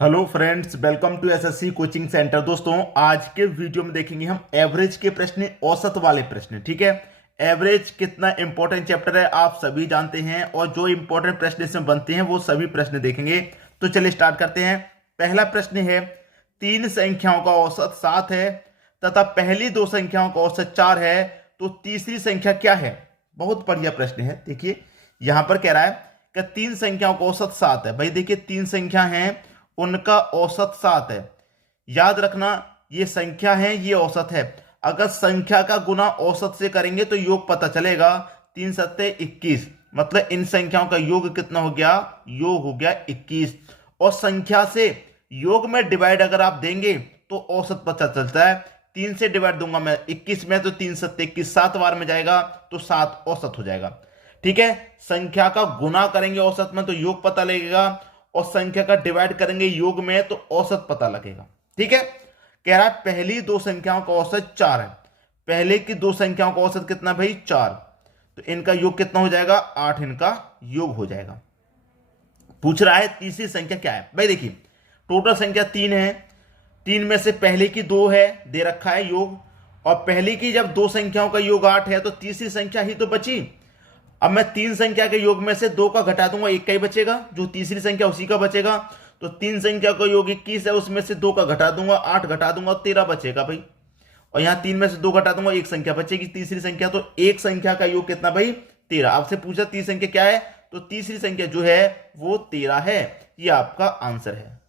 Hello friends, welcome to SSC coaching centre. दोस्तों, आज के वीडियो में देखेंगे हम एवरेज के प्रश्न, औसत वाले प्रश्न। ठीक है, एवरेज कितना इंपॉर्टेंट चैप्टर है आप सभी जानते हैं, और जो इंपॉर्टेंट प्रश्न इसमें बनते हैं वो सभी प्रश्न देखेंगे। तो चलिए स्टार्ट करते हैं। पहला प्रश्न है, तीन संख्याओं का औसत 7 है तथा पहली दो संख्याओं का औसत 4 है, तो तीसरी संख्या क्या है? बहुत बढ़िया प्रश्न है। देखिए यहां पर कह रहा है कि तीन संख्याओं का औसत 7 है। भाई देखिए, तीन संख्या हैं, उनका औसत 7 है। याद रखना, ये संख्या है, ये औसत है। अगर संख्या का गुना औसत से करेंगे तो योग पता चलेगा। 3 सत्ते 21, मतलब इन संख्याओं का योग कितना हो गया? योग हो गया 21। और संख्या से योग में डिवाइड अगर आप देंगे तो औसत पता चलता है। 3 से डिवाइड दूंगा मैं 21 में, तो 3 सत्ते 21, 7 बार में जाएगा तो 7 औसत हो जाएगा। ठीक है, संख्या का गुना करेंगे औसत में तो योग पता लगेगा, और संख्या का डिवाइड करेंगे योग में तो औसत पता लगेगा। ठीक है, कह रहा है पहली दो संख्याओं का औसत 4 है। पहले की दो संख्याओं का औसत कितना भाई? 4। तो इनका योग कितना हो जाएगा? 8 इनका योग हो जाएगा। पूछ रहा है तीसरी संख्या क्या है। भाई देखिए, टोटल संख्या 3 है। 3 में से पहले की 2 है, दे रखा है योग, और पहले की जब दो संख्याओं का योग 8 है तो तीसरी संख्या ही तो बची। अब मैं तीन संख्या के योग में से 2 का घटा दूंगा, एक का ही बचेगा, जो तीसरी संख्या उसी का बचेगा। तो तीन संख्या का योग 21 है, उसमें से 2 का घटा दूंगा, 8 घटा दूंगा, 13 बचेगा भाई। और यहां 3 में से 2 घटा दूंगा, एक संख्या बचेगी, तीसरी संख्या। तो एक संख्या का योग कितना भाई? 13। आपसे पूछा तीसरी संख्या क्या है, तो तीसरी संख्या जो है वो 13 है। ये आपका आंसर है।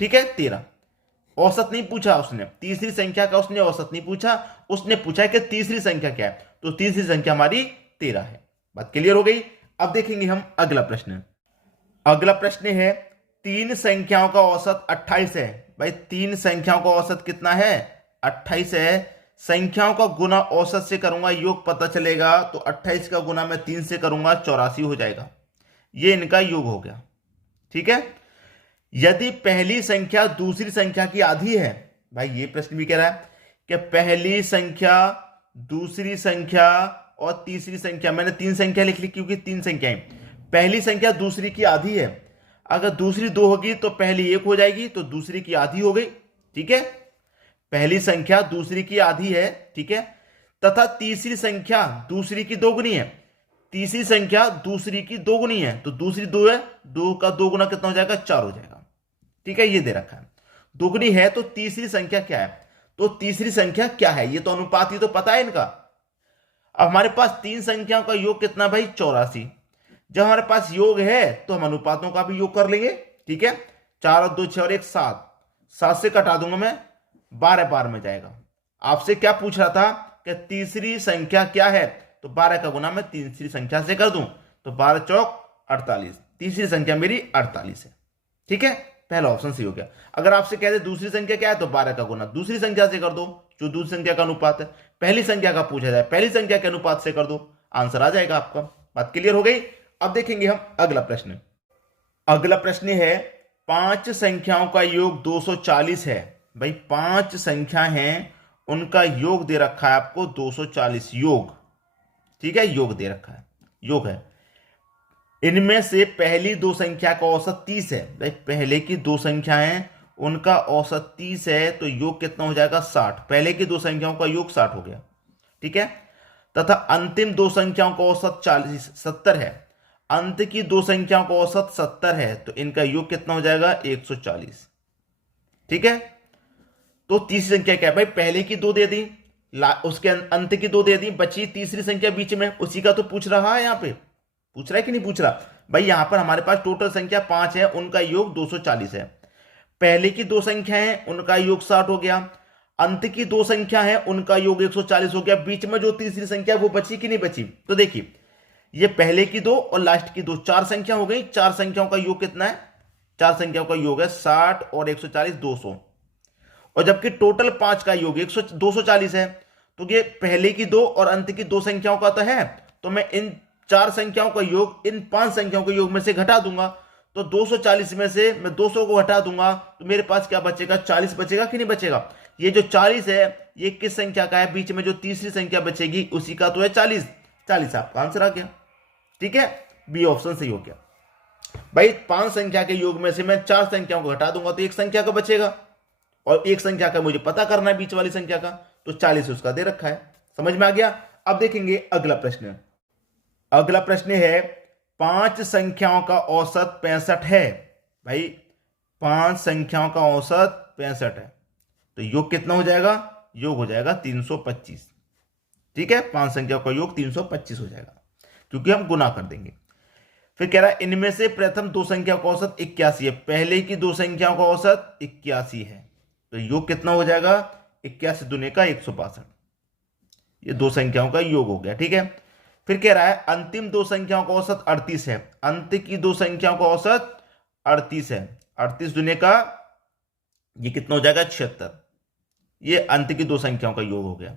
ठीक है, 13। औसत नहीं पूछा उसने, तीसरी संख्या का उसने औसत नहीं पूछा, उसने पूछा है कि तीसरी संख्या क्या है। तो तीसरी संख्या हमारी 13 है। बात क्लियर हो गई। अब देखेंगे हम अगला प्रश्न। अगला प्रश्न है, तीन संख्याओं का औसत 28 है। भाई तीन संख्याओं का औसत कितना है? 28 है। संख्याओं का गुना औसत से करूंगा, योग पता चलेगा। तो 28 का गुना मैं 3 से करूंगा, 84 हो जाएगा। ये इनका योग हो गया। ठीक है, यदि पहली संख्या दूसरी संख्या की आधी है। भाई ये प्रश्न भी कह रहा है कि पहली संख्या, दूसरी संख्या और तीसरी संख्या, मैंने 3 संख्या लिख ली क्योंकि 3 संख्याएं। पहली संख्या दूसरी की आधी है। अगर दूसरी 2 होगी तो पहली 1 हो जाएगी, तो दूसरी की आधी हो गई। ठीक है, पहली संख्या दूसरी की आधी है। ठीक है, तथा तीसरी संख्या दूसरी की दोगुनी है। तीसरी संख्या दूसरी की दोगुनी है, तो दूसरी 2 है, 2 का 2 गुना कितना हो जाएगा? 4 हो जाएगा। ठीक है, ये दे रखा है, दोगुनी है। तो तीसरी संख्या क्या है? तो तीसरी संख्या क्या है? ये तो अनुपात, ये तो पता है इनका। अब हमारे पास तीन संख्याओं का योग कितना भाई? 84। जब हमारे पास योग है तो हम अनुपातों का भी योग कर लेंगे। ठीक है, 4 और 2 6 और 1 7, 7 से कटा दूंगा मैं, 12 बार में जाएगा। आपसे क्या पूछ रहा था कि तीसरी संख्या क्या है? तो 12 का गुना मैं तीसरी संख्या से कर दूं, तो 12 चौक 48। तीसरी संख्या मेरी 48 है। ठीक है, पहला ऑप्शन सही हो गया। अगर आपसे कहते दूसरी संख्या क्या है, तो 12 का गुना दूसरी संख्या से कर दो, जो दूसरी संख्या का अनुपात है। पहली संख्या का पूछा जाए, पहली संख्या के अनुपात से कर दो, आंसर आ जाएगा आपका। बात क्लियर हो गई। अब देखेंगे हम अगला प्रश्न। अगला प्रश्न है, 5 संख्याओं का योग 240 है। भाई 5 संख्या हैं, उनका योग दे रखा है आपको 240 योग। ठीक है, योग दे रखा है, योग है। इनमें से पहली दो संख्या का औसत 30 है। भाई पहले की दो संख्या है, उनका औसत 30 है, तो योग कितना हो जाएगा? 60। पहले की दो संख्याओं का योग 60 हो गया। ठीक है, तथा अंतिम दो संख्याओं का औसत 70 है। अंत की दो संख्याओं का औसत 70 है, तो इनका योग कितना हो जाएगा? 140। ठीक है, तो तीसरी संख्या क्या है? भाई पहले की 2 दे दी, उसके अंत की 2 दे दी, बची तीसरी संख्या बीच में, उसी का तो पूछ रहा है। यहां पे पूछ रहा है कि नहीं पूछ रहा? भाई यहां पर हमारे पास टोटल संख्या 5 है, उनका योग 240 है। पहले की दो संख्या है, उनका योग 60 हो गया। अंत की दो संख्या है, उनका योग 140 हो गया। बीच में जो तीसरी संख्या वो बची कि नहीं बची? तो देखिए, ये पहले की 2 और लास्ट की 2, 4 संख्या हो गई। 4 संख्याओं का योग कितना है? 4 संख्याओं का योग है 60 और 140, 200। और जबकि टोटल 5 का योग 240 है, तो ये पहले की 2 और अंत की 2 संख्याओं का तो है। तो मैं इन 4 संख्याओं का योग इन 5 संख्याओं के योग में से घटा दूंगा, तो 240 में से मैं 200 को घटा दूंगा, तो मेरे पास क्या बचेगा? 40 बचेगा कि नहीं बचेगा? ये जो 40 है, ये किस संख्या का है? बीच में जो तीसरी संख्या बचेगी उसी का तो है 40। 40 आपका आंसर आ गया। ठीक है, बी ऑप्शन सही हो गया। भाई 5 संख्या के योग में से मैं 4 संख्याओं को घटा दूंगा तो एक संख्या का बचेगा, और एक संख्या का मुझे पता करना है बीच वाली संख्या का, तो 40 उसका दे रखा है। समझ में आ गया। अब देखेंगे अगला प्रश्न। अगला प्रश्न है 5 संख्याओं का औसत 65 है। भाई 5 संख्याओं का औसत 65 है, तो योग कितना हो जाएगा? योग हो जाएगा 325। ठीक है, 5 संख्याओं का योग 325 हो जाएगा, क्योंकि हम गुना कर देंगे। फिर कह रहा है इनमें से प्रथम 2 संख्या का औसत 81 है। पहले की 2 संख्याओं का औसत 81 है, तो योग कितना हो जाएगा? 81 दूने का 162। ये 2 संख्याओं का योग हो गया। ठीक है, फिर कह रहा है अंतिम 2 संख्याओं का औसत 38 है। अंत की 2 संख्याओं का औसत 38 है। 38 दूने का ये कितना हो जाएगा? 76। ये अंत की 2 संख्याओं का योग हो गया।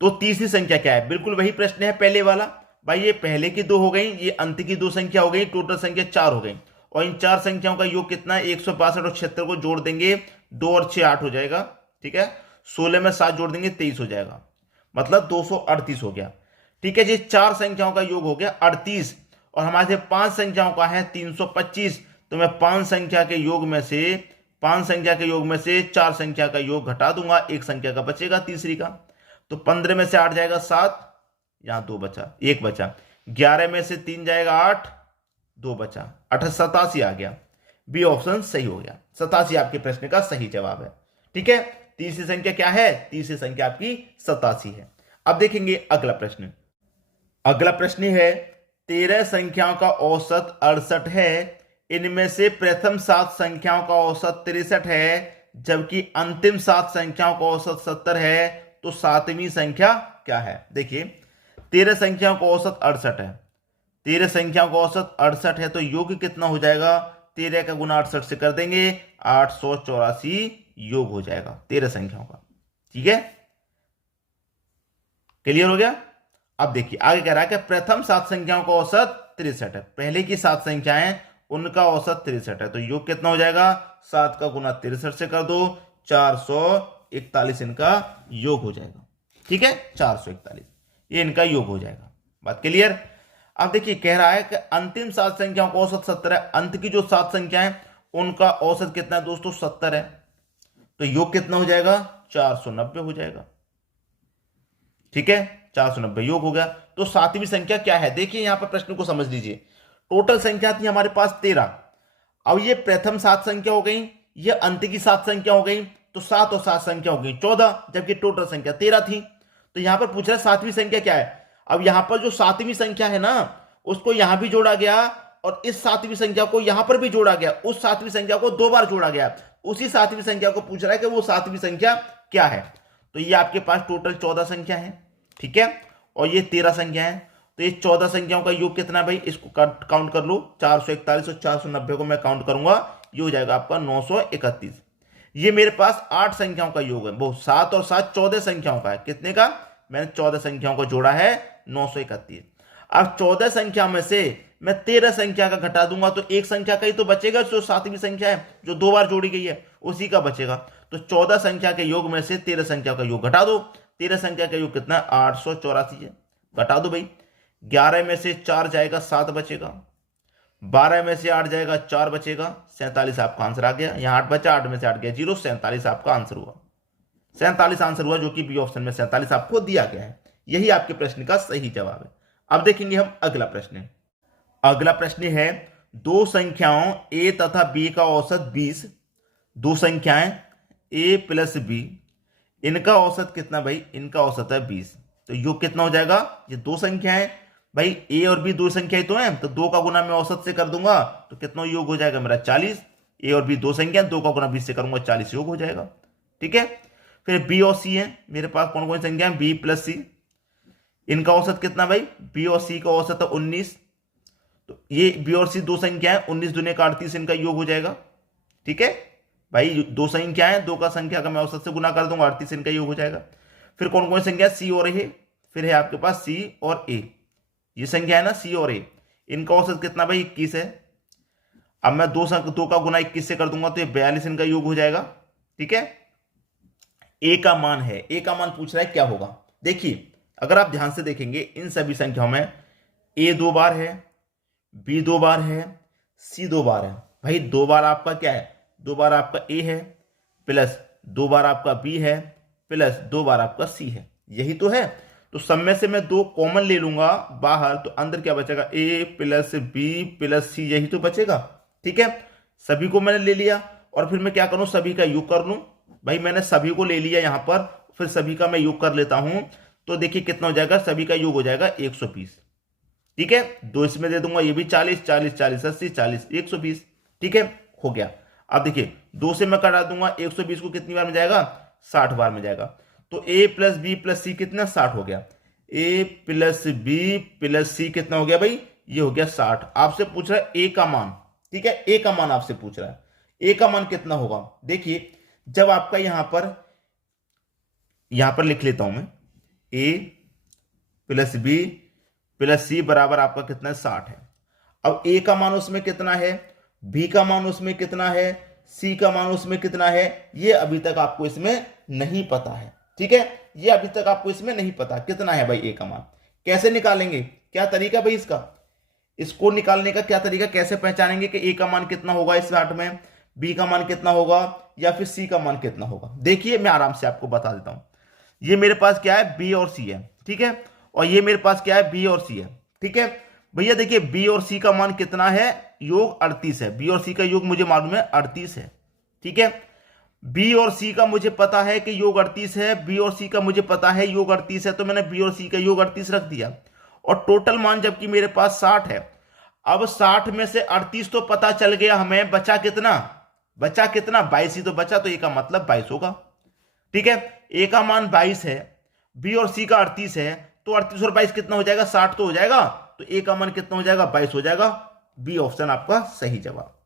तो तीसरी संख्या क्या है? बिल्कुल वही प्रश्न है पहले वाला। भाई ये पहले की 2 हो गई, ये अंत की 2 संख्या हो गई, टोटल संख्या 4 हो गई, और इन 4 संख्याओं का योग कितना है? 162 और 76 को जोड़ देंगे, 2 और 6 8 हो जाएगा। ठीक है, 16 में 7 जोड़ देंगे 23 हो जाएगा, मतलब 238 हो गया। ठीक है जी, 4 संख्याओं का योग हो गया 38, और हमारे 5 संख्याओं का है 325। तो मैं 5 संख्या के योग में से 4 संख्या का योग घटा दूंगा, एक संख्या का बचेगा तीसरी का। तो 15 में से 8 जाएगा 7, यहां 2 बचा, 1 बचा। 11 में से 3 जाएगा 8, 2 बचा, 87 आ गया। बी ऑप्शन सही हो गया। 87 आपके प्रश्न का सही जवाब है। ठीक है, तीसरी संख्या क्या है? तीसरी संख्या आपकी 87 है। अब देखेंगे अगला प्रश्न। अगला प्रश्न है 13 संख्याओं का औसत 68 है। इनमें से प्रथम 7 संख्याओं का औसत 63 है, जबकि अंतिम 7 संख्याओं का औसत 70 है। तो 7वीं संख्या क्या है? देखिए 13 संख्याओं का औसत 68 है। 13 संख्याओं का औसत 68 है, तो योग कितना हो जाएगा? 13 का गुना 68 से कर देंगे, 884 योग हो जाएगा 13 संख्याओं का। ठीक है, क्लियर हो गया। अब देखिए आगे कह रहा है कि प्रथम 7 संख्याओं का औसत 63 है। पहले की 7 संख्याएं उनका औसत 63 है, तो योग कितना हो जाएगा? 7 का गुना 63 से कर दो, 441 इनका योग हो जाएगा। ठीक है, 441 ये इनका योग हो जाएगा। बात क्लियर। अब देखिए कह रहा है कि अंतिम 7 संख्याओं का औसत 70 है। अंत की जो 7 संख्याएं उनका औसत कितना है दोस्तों? 70 है, तो योग कितना हो जाएगा? 490 हो जाएगा। ठीक है, 490 योग हो गया। तो 7वीं संख्या क्या है? देखिए यहां पर प्रश्न को समझ लीजिए। टोटल संख्या थी हमारे पास 13। अब ये प्रथम 7 संख्या हो गई, ये अंत की 7 संख्या हो गई, तो 7 और 7 संख्या हो गई 14, जबकि टोटल संख्या 13 थी। तो यहां पर पूछ रहा है 7वीं संख्या क्या है। अब यहां पर जो 7वीं संख्या है ना, उसको यहां भी जोड़ा गया, और इस 7वीं संख्या को यहां पर भी जोड़ा गया। उस 7वीं संख्या को 2 बार जोड़ा गया। उसी 7वीं संख्या को पूछ रहा है कि वो 7वीं संख्या क्या है। तो ये आपके पास टोटल 14 संख्या है। ठीक है, और ये 13 संख्या है, तो ये 14 संख्याओं का योग कितना है भाई? इसको काउंट कर लो, 441 और 490 को मैं काउंट करूंगा, ये हो जाएगा आपका 931। ये मेरे पास 8 संख्याओं का योग है। वो 7 और 7 14 संख्याओं का है। कितने का? मैंने 14 संख्याओं को जोड़ा है, 931। अब 14 संख्या में से मैं 13 संख्या का घटा दूंगा, तो एक संख्या का ही तो बचेगा, जो 7वीं संख्या है, जो 2 बार जोड़ी गई है, उसी का बचेगा। तो 14 संख्या के योग में से 13 संख्या का योग घटा दो। 13 संख्या का योग कितना है? 884 है, घटा दो भाई। 11 में से 4 जाएगा, 7 बचेगा। 12 में से 8 जाएगा, 4 बचेगा, 47 आपका आंसर आ गया। यहां 8 बचा, 8 में से 8 गया 0, 47 आपका आंसर हुआ। 47 आंसर हुआ, जो कि बी ऑप्शन में 47 आपको दिया गया है। यही आपके प्रश्न का सही जवाब है। अब देखेंगे हम अगला प्रश्न। अगला प्रश्न है 2 संख्याओं a तथा b का औसत 20। 2 संख्याएं a प्लस b, इनका औसत कितना भाई? इनका औसत है 20। तो योग कितना हो जाएगा? ये 2 संख्याएं भाई, a और b 2 संख्याएं तो हैं, तो 2 का गुना मैं औसत से कर दूंगा, तो कितना योग हो जाएगा मेरा? 40। a और b 2 संख्या, 2 का गुना 20 से करूंगा, 40 योग हो जाएगा। ठीक है, फिर b और c है मेरे पास। कौन कौन संख्या है? b प्लस c, इनका औसत कितना भाई? b और c का औसत है 19। तो ये b और c 2 संख्या है, 19 दूने का 38 इनका योग हो जाएगा। ठीक है भाई, 2 संख्या है, 2 का संख्या का मैं औसत से गुना कर दूंगा, 38 इनका योग हो जाएगा। फिर कौन कौन संख्या है? c और a, फिर है आपके पास c और a, ये संख्या है ना c और a, इनका औसत कितना भाई? 21 है। अब मैं 2 का गुना 21 से कर दूंगा, तो ये 42 इनका योग हो जाएगा। ठीक है, a का मान है, a का मान पूछ रहा है क्या होगा। देखिए अगर आप ध्यान से देखेंगे, इन सभी संख्याओं में a 2 बार है, b 2 बार है, सी 2 बार है भाई, 2 बार आपका क्या है, 2 बार आपका ए है, प्लस 2 बार आपका बी है, प्लस 2 बार आपका सी है, यही तो है। तो सब में से मैं 2 कॉमन ले लूंगा बाहर, तो अंदर क्या बचेगा, ए प्लस बी प्लस सी, यही तो बचेगा। ठीक है, सभी को मैंने ले लिया और फिर मैं क्या करूं, सभी का योग कर लूं। भाई मैंने सभी को ले लिया यहां पर, फिर सभी का मैं योग कर लेता हूं, तो देखिए कितना हो जाएगा, सभी का योग हो जाएगा 120। ठीक है, 2 इसमें दे दूंगा, ये भी 40 40 40 80 40 120। ठीक है, हो गया। अब देखिए 2 से मैं कटा दूंगा, 120 को कितनी बार में जाएगा, 60 बार में जाएगा। तो ए प्लस बी प्लस सी कितना, 60 हो गया। ए प्लस बी प्लस सी कितना हो गया भाई, ये हो गया 60। आपसे पूछ रहा है ए का मान। ठीक है, ए का मान आपसे पूछ रहा है, ए का मान कितना होगा। देखिए जब आपका यहां पर लिख लेता हूं मैं, ए प्लस बी प्लस सी बराबर आपका कितना है, 60 है। अब ए का मान उसमें कितना है, बी का मान उसमें कितना है, सी का मान उसमें कितना है, ये अभी तक आपको इसमें नहीं पता है। ठीक है, ये अभी तक आपको इसमें नहीं पता कितना है भाई ए का मान। कैसे निकालेंगे, क्या तरीका भाई इसका, इसको निकालने का क्या तरीका, कैसे पहचानेंगे कि ए का मान कितना होगा इस 60 में, बी का मान कितना होगा या फिर सी का मान कितना होगा। देखिए मैं आराम से आपको बता देता हूं। ये मेरे पास क्या है, बी और सी है। ठीक है, और ये मेरे पास क्या है, बी और सी है। ठीक है भैया, देखिए बी और सी का मान कितना है, योग 38 है। बी और सी का योग मुझे मालूम है 38 है। ठीक है, बी और सी का मुझे पता है कि योग 38 है, बी और सी का मुझे पता है योग 38 है, तो मैंने बी और सी का योग 38 रख दिया। और टोटल मान जबकि मेरे पास 60 है। अब 60 में से 38 तो पता चल गया हमें, बचा कितना, बचा कितना, 22 ही तो बचा, तो ए का मतलब 22 होगा। ठीक है, ए का मान 22 है, बी और सी का 38 है, तो 38 और 22 कितना हो जाएगा, 60 तो हो जाएगा। तो ए का मान कितना हो जाएगा, 22 हो जाएगा। बी ऑप्शन आपका सही जवाब।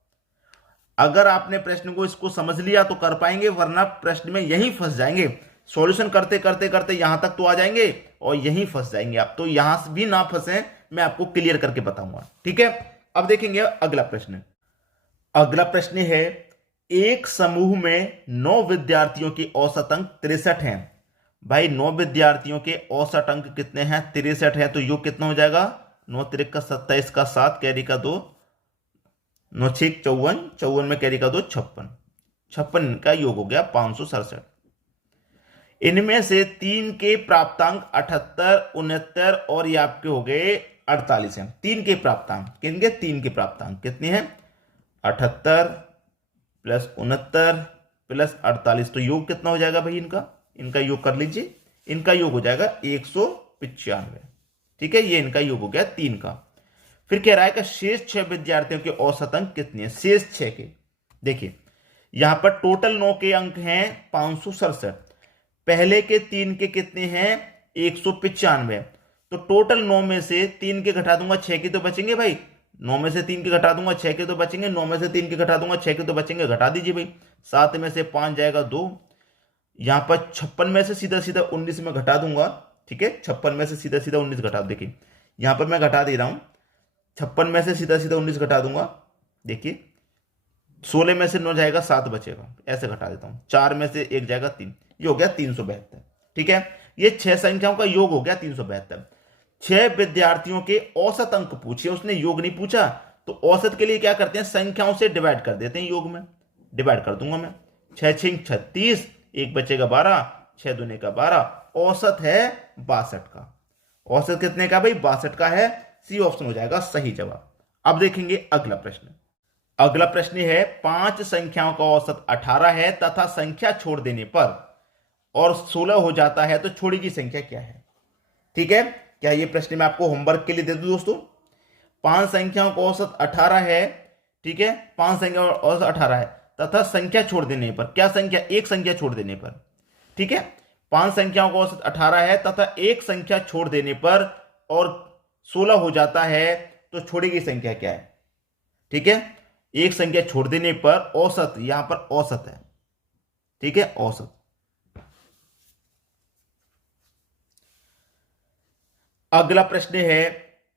अगर आपने प्रश्न को इसको समझ लिया तो कर पाएंगे, वरना प्रश्न में यहीं फंस जाएंगे। सॉल्यूशन करते करते करते यहां तक तो आ जाएंगे और यहीं फंस जाएंगे आप। तो यहां से भी ना फंसे, मैं आपको क्लियर करके बताऊंगा। ठीक है, अब देखेंगे अगला प्रश्न। अगला प्रश्न है, एक समूह में 9 विद्यार्थियों के औसत अंक 63 हैं। भाई 9 विद्यार्थियों के औसत अंक कितने हैं, 63 है। तो योग कितना हो जाएगा, 9 तिरक का 27 का 7 कैरी का 2, 9 6 54, 54 में कैरी का 2 56, 56 का योग हो गया 567। इनमें से 3 के प्राप्तांक 78 69 और ये आपके हो गए 48 हैं। 3 के प्राप्तांक किनके, 3 के प्राप्तांक कितने हैं, 78 प्लस 69 प्लस 48। तो योग कितना हो जाएगा भाई इनका, इनका योग कर लीजिए, इनका योग हो जाएगा 195। ठीक है, ये इनका योग हो गया 3 का। फिर कह रहा है कि शेष 6 विद्यार्थियों के औसत अंक कितने हैं, शेष 6 के। देखिए यहां पर टोटल 9 के अंक हैं 567, पहले के 3 के कितने हैं 195। तो टोटल 9 में से 3 के घटा दूंगा 6 के तो बचेंगे भाई, 9 में से 3 के घटा दूंगा 6 के तो बचेंगे, 9 में से 3 के घटा दूंगा 6 के तो बचेंगे, घटा दीजिए भाई। 7 में से 5 जाएगा 2, यहां पर 56 में से सीधा सीधा 19 में घटा दूंगा। ठीक है, 56 में से सीधा सीधा 19 घटा, देखिए यहां पर मैं घटा दे रहा हूं, 56 में से सीधा सीधा 19 घटा दूंगा। देखिए 16 में से 9 जाएगा 7 बचेगा, ऐसे घटा देता हूं, 4 में से 1 जाएगा 3, ये हो गया 372। ठीक है, ये 6 संख्याओं का योग हो गया 372। 6 विद्यार्थियों के औसत अंक पूछे, उसने योग नहीं पूछा। तो औसत के लिए क्या करते हैं, संख्याओं से डिवाइड कर देते हैं, योग में डिवाइड कर दूंगा मैं, 6 6 36, 1 बचेगा 12, 6 दूने का 12, औसत है 62 का। औसत कितने का भाई, 62 का है। सी ऑप्शन हो जाएगा सही जवाब। अब देखेंगे अगला प्रश्न। अगला प्रश्न है, 5 संख्याओं का औसत 18 है तथा संख्या छोड़ देने पर और 16 हो जाता है, तो छोड़ी की संख्या क्या है। ठीक है, क्या ये प्रश्न मैं आपको होमवर्क के लिए दे दूं दोस्तों। 5 संख्याओं का औसत 18 है। ठीक है, 5 संख्याओं का औसत 18 है तथा संख्या छोड़ देने पर, क्या संख्या, एक संख्या छोड़ देने पर। ठीक है, 5 संख्याओं का औसत 18 है तथा एक संख्या छोड़ देने पर और 16 हो जाता है, तो छोड़ी की संख्या क्या है। ठीक है, एक संख्या छोड़ देने पर औसत, यहां पर औसत है। ठीक है, औसत। अगला प्रश्न है,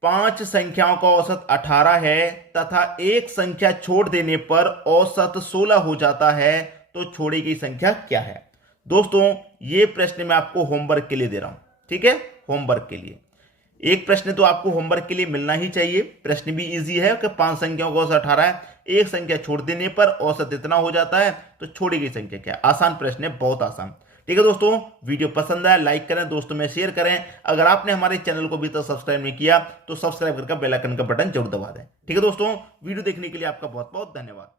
5 संख्याओं का औसत 18 है तथा एक संख्या छोड़ देने पर औसत 16 हो जाता है, तो छोड़ी की संख्या क्या है। दोस्तों ये प्रश्न मैं आपको होमवर्क के लिए दे रहा हूं। ठीक है, होमवर्क के लिए एक प्रश्न तो आपको होमवर्क के लिए मिलना ही चाहिए, प्रश्न भी इजी है कि 5 संख्याओं का औसत 18 है, एक संख्या छोड़ देने पर औसत इतना हो जाता है, तो छोड़ी गई संख्या क्या है। आसान प्रश्न है, बहुत आसान। ठीक है दोस्तों, वीडियो पसंद आया लाइक करें, दोस्तों में शेयर करें। अगर आपने हमारे चैनल को अभी तक सब्सक्राइब नहीं किया तो सब्सक्राइब करके बेल आइकन का बटन जरूर दबा दें। ठीक है दोस्तों, वीडियो देखने के लिए आपका बहुत बहुत धन्यवाद।